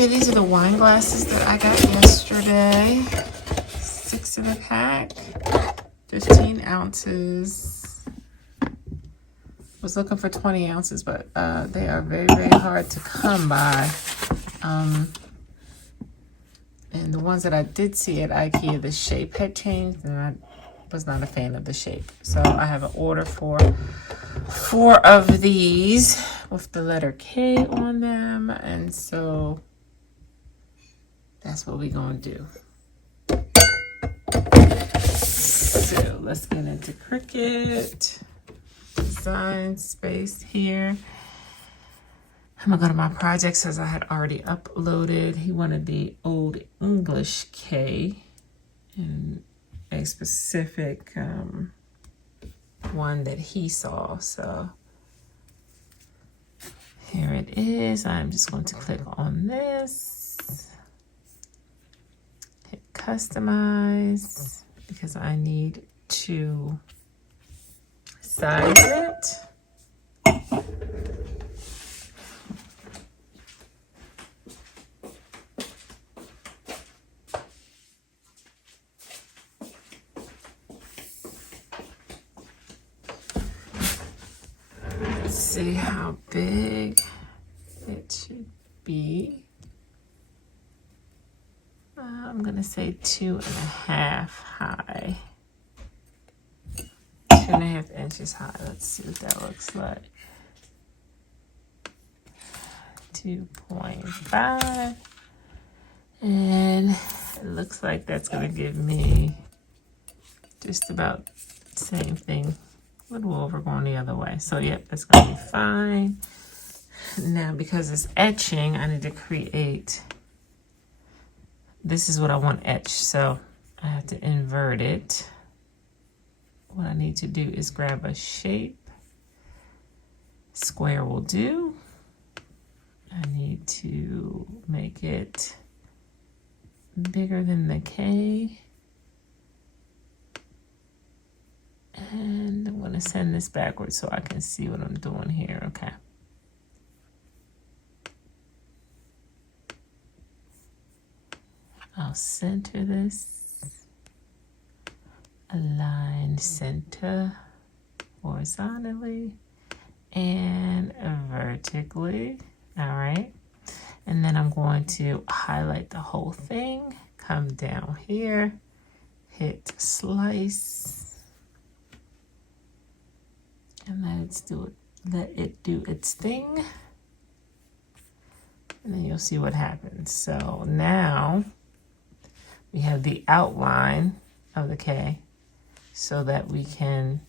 Okay, these are the wine glasses that I got yesterday. 6 in a pack, 15 ounces. Was looking for 20 ounces, but they are very, very hard to come by. And the ones that I did see at IKEA, the shape had changed, and I was not a fan of the shape. So I have an order for 4 of these with the letter K on them, and so that's what we're gonna do. So let's get into Cricut design space here. I'm gonna go to my projects as I had already uploaded. He wanted the Old English K and a specific one that he saw. So here it is. I'm just going to click on this, hit customize, because I need to size it. Let's see how big it should be. I'm gonna say 2.5 high. 2.5 inches high. Let's see what that looks like. 2.5. And it looks like that's gonna give me just about the same thing. A little over going the other way. So yep, that's gonna be fine. Now because it's etching, I need to create, this is what I want etched. So I have to invert it. What I need to do is grab a shape. Square will do. I need to make it bigger than the K. And I'm going to send this backwards so I can see what I'm doing here. Okay. I'll center this. Align center horizontally and vertically. All right. And then I'm going to highlight the whole thing. Come down here. Hit slice. And let it do its thing. And then you'll see what happens. So now we have the outline of the K so that we can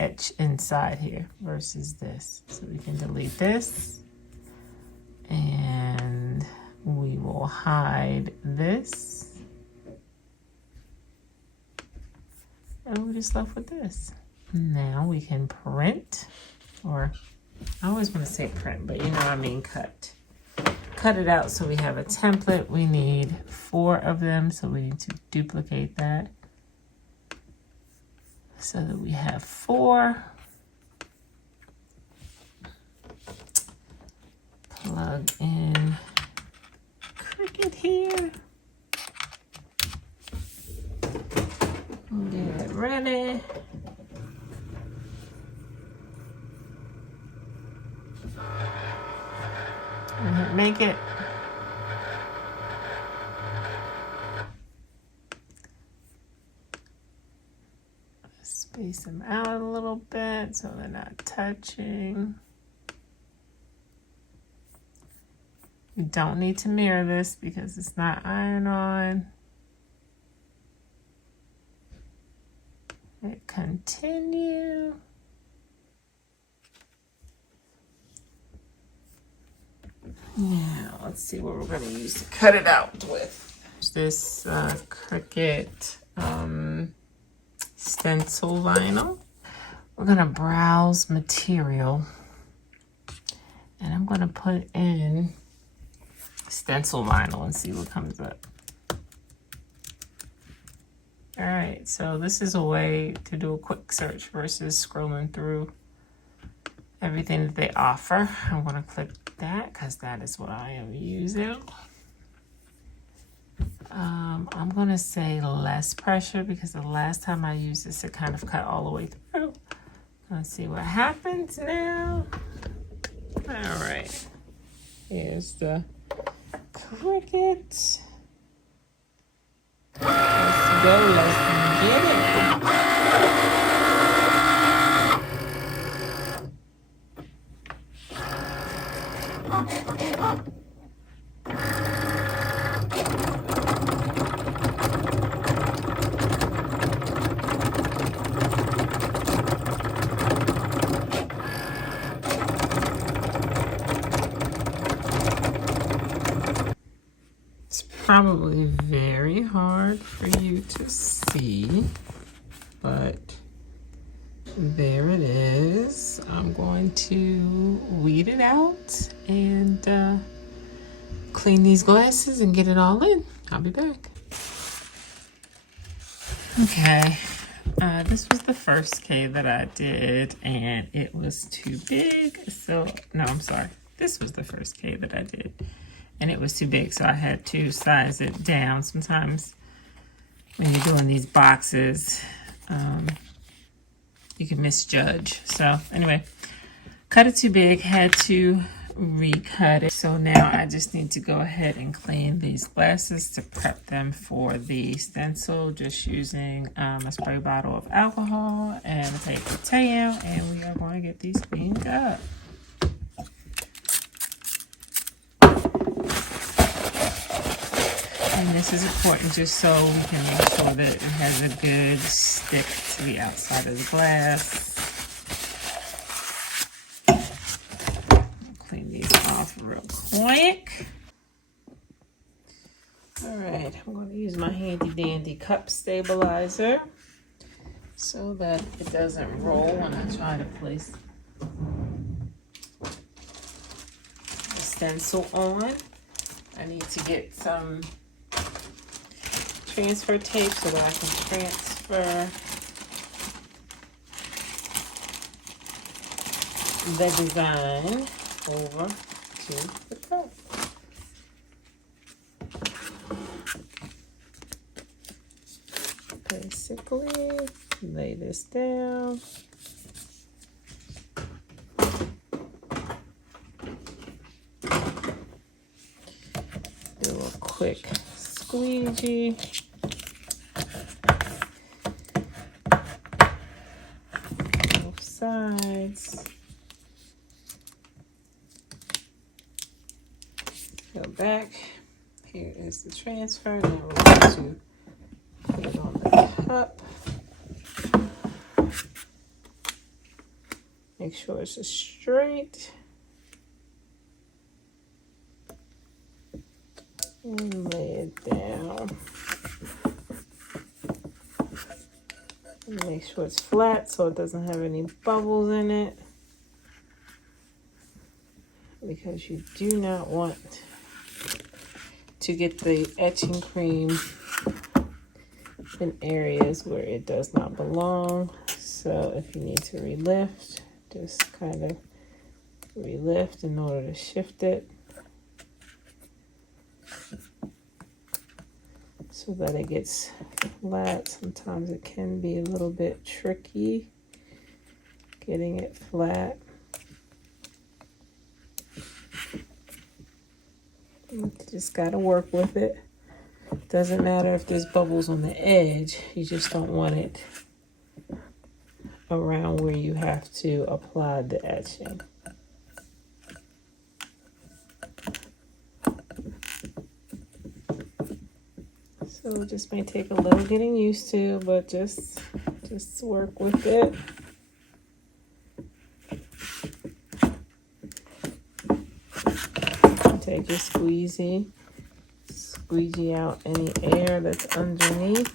etch inside here versus this. So we can delete this and we will hide this. And we're just left with this. Now we can print, or I always want to say print, but you know what I mean, cut. Cut it out so we have a template. We need 4 of them, so we need to duplicate that so that we have 4. Plug in Cricut here. Get it ready. And make it. Space them out a little bit so they're not touching. You don't need to mirror this because it's not iron-on. Hit continue. Now, let's see what we're going to use to cut it out with. This Cricut stencil vinyl. We're going to browse material. And I'm going to put in stencil vinyl and see what comes up. All right, so this is a way to do a quick search versus scrolling through everything that they offer. I'm going to click that because that is what I am using. I'm going to say less pressure because the last time I used this, it kind of cut all the way through. Let's see what happens now. All right. Here's the Cricut. Let's go. Let's get it. It's probably very hard for you to see, but there it is. I'm going to weed it out and clean these glasses and get it all in. I'll be back. Okay, this was the first K that I did and it was too big. So, no, I'm sorry. This was the first K that I did and it was too big. So I had to size it down. Sometimes when you're doing these boxes, you can misjudge. So anyway, cut it too big, had to recut it. So now I just need to go ahead and clean these glasses to prep them for the stencil, just using a spray bottle of alcohol and a paper towel, and we are going to get these cleaned up. And this is important just so we can make sure that it has a good stick to the outside of the glass. Clean these off real quick. All right, I'm going to use my handy dandy cup stabilizer so that it doesn't roll when I try to place the stencil on. I need to get some transfer tape so that I can transfer the design over to the cup. Basically, lay this down. Do a quick squeegee. Both sides. Go back. Here is the transfer. Now we're going to put it on the cup. Make sure it's straight. And lay it down. And make sure it's flat so it doesn't have any bubbles in it, because you do not want to get the etching cream in areas where it does not belong. So if you need to relift, just kind of relift in order to shift it so that it gets flat. Sometimes it can be a little bit tricky getting it flat. You just gotta work with it. Doesn't matter if there's bubbles on the edge, you just don't want it around where you have to apply the etching. So it just may take a little getting used to, but just work with it. Take your squeegee out any air that's underneath.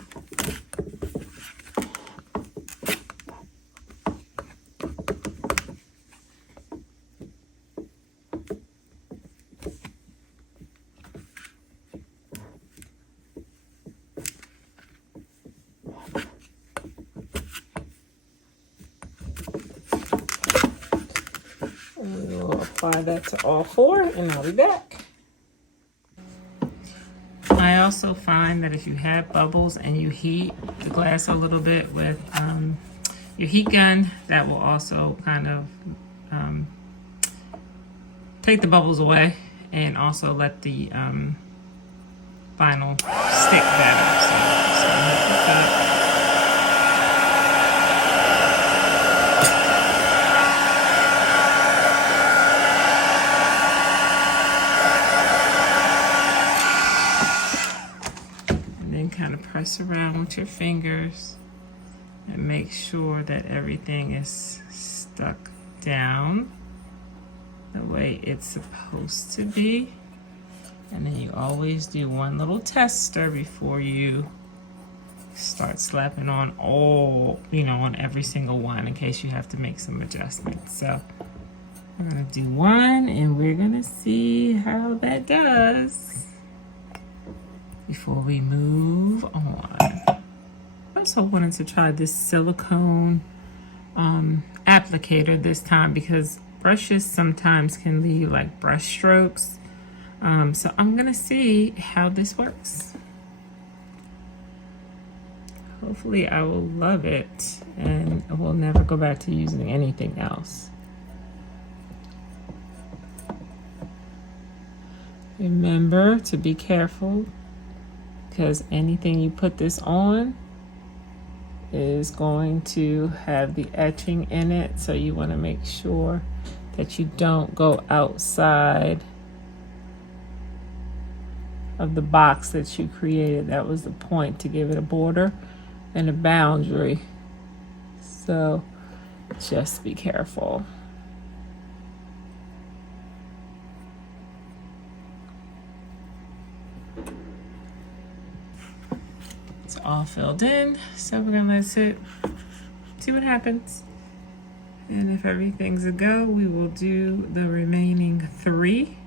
I'll apply that to all 4 and I'll be back. I also find that if you have bubbles and you heat the glass a little bit with your heat gun, that will also kind of take the bubbles away and also let the vinyl stick better. So kind of press around with your fingers and make sure that everything is stuck down the way it's supposed to be. And then you always do one little tester before you start slapping on all, on every single one in case you have to make some adjustments. So we're gonna do one and we're gonna see how that does before we move on. I also wanted to try this silicone applicator this time because brushes sometimes can leave like brush strokes. So I'm gonna see how this works. Hopefully I will love it and I will never go back to using anything else. Remember to be careful, because anything you put this on is going to have the etching in it. So you want to make sure that you don't go outside of the box that you created. That was the point, to give it a border and a boundary. So just be careful. It's all filled in, so we're gonna let it see what happens. And if everything's a go, we will do the remaining 3.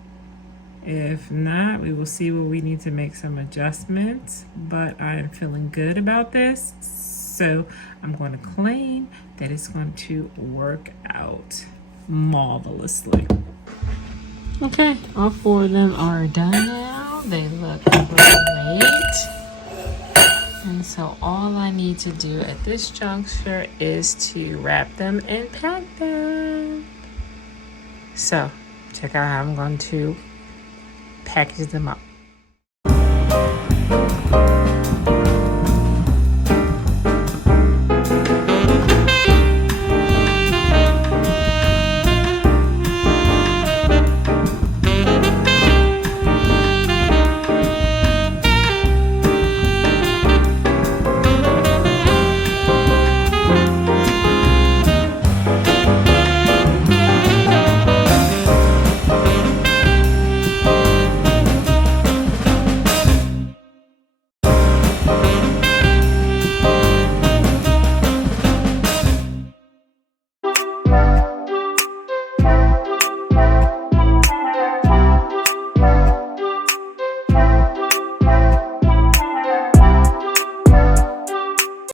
If not, we will see where we need to make some adjustments, but I am feeling good about this. So I'm going to claim that it's going to work out marvelously. Okay, all 4 of them are done now. They look great. And so all I need to do at this juncture is to wrap them and pack them. So check out how I'm going to package them up.